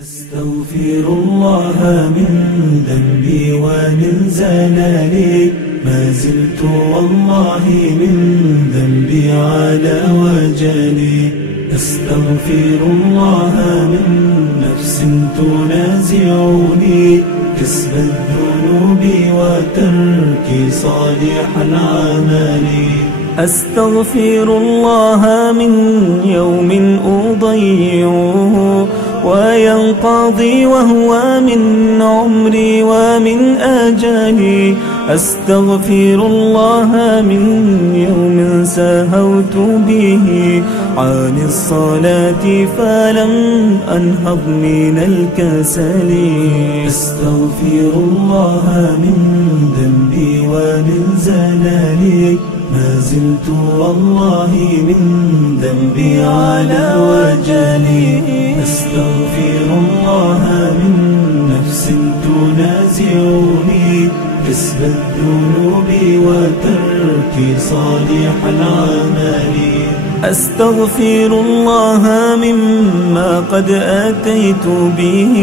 أستغفر الله من ذنبي ومن زلالي، ما زلت والله من ذنبي على وجلي. أستغفر الله من نفس تنازعني كسب الذنوب وترك صالح العمل. أستغفر الله من يوم أضيعه وينقضي وهو من عمري ومن أجلي. أستغفر الله من يوم سهوت به عن الصلاة فلم أنهض من الكسل. أستغفر الله من ذنبي ومن زلالي، ما زلت والله من ذنبي على وجلي. أستغفر الله من نفس تنازعني كسب الذنوب وترك صالح العمل. أستغفر الله مما قد أتيت به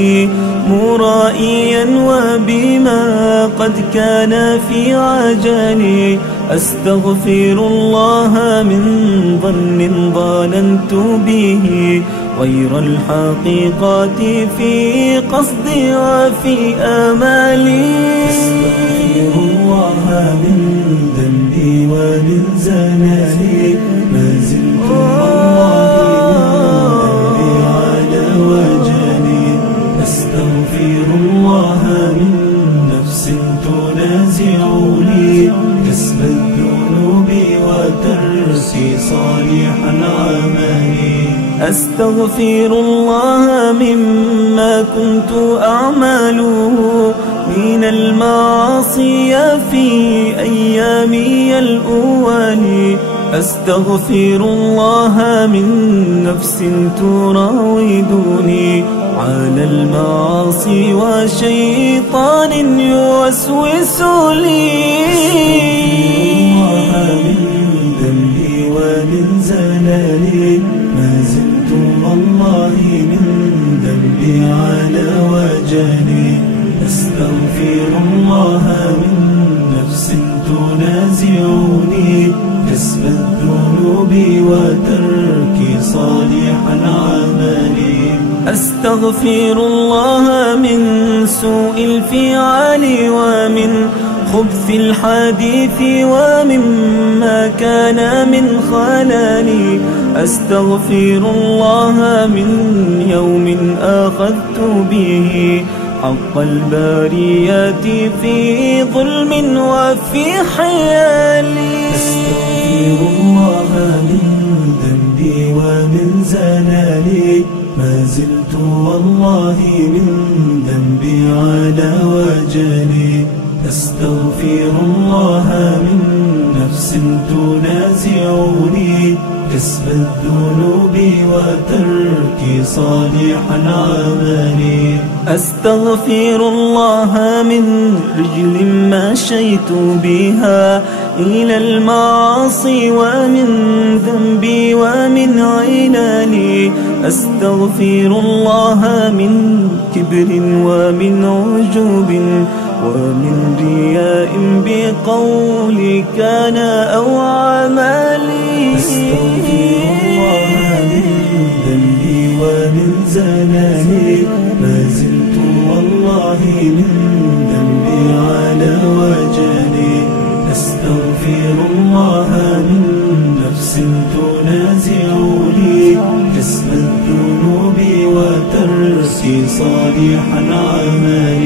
مرائيا وبما قد كان في عجلي. أستغفر الله من ظن ظننت به غير الحقيقة في قصدي وفي آمالي. أستغفر الله من ذنبي ومن زلالي، ما زلت والله من ذنبي على وجلي. أستغفر الله من نفس تنازعني كسب الذنوب وترك صالح العمل. أستغفر الله مما كنت أعمله من المعاصي في أيامي الأول. أستغفر الله من نفس تراودني على المعاصي وشيطان يوسوس لي. ومن زلالي، ما زلت والله من ذنبي على وجلي. أستغفر الله من نفس تنازعني كسب الذنوب وترك صالح العمل. أستغفر الله من سوء الفعال ومن خبث الحديث ومما كان من خلالي. أستغفر الله من يوم أخذت به حق الباريات في ظلم وفي حيالي. أستغفر الله من ذنبي ومن زلالي، ما زلت والله من ذنبي على وجلي. أستغفر الله من نفس تنازعني كسب الذنوب وترك صالح العمل. أستغفر الله من رجل مشيت بها إلى المعاصي ومن ذنبي ومن علالي. أستغفر الله من كبر ومن عجوب ومن رياء بقولي كان أو عملي. أستغفر الله من ذنبي ومن زلالي، ما زلت والله من ذنبي على وجلي. أستغفر الله من نفس تنازعني كسب الذنوب وترك صالح العمل.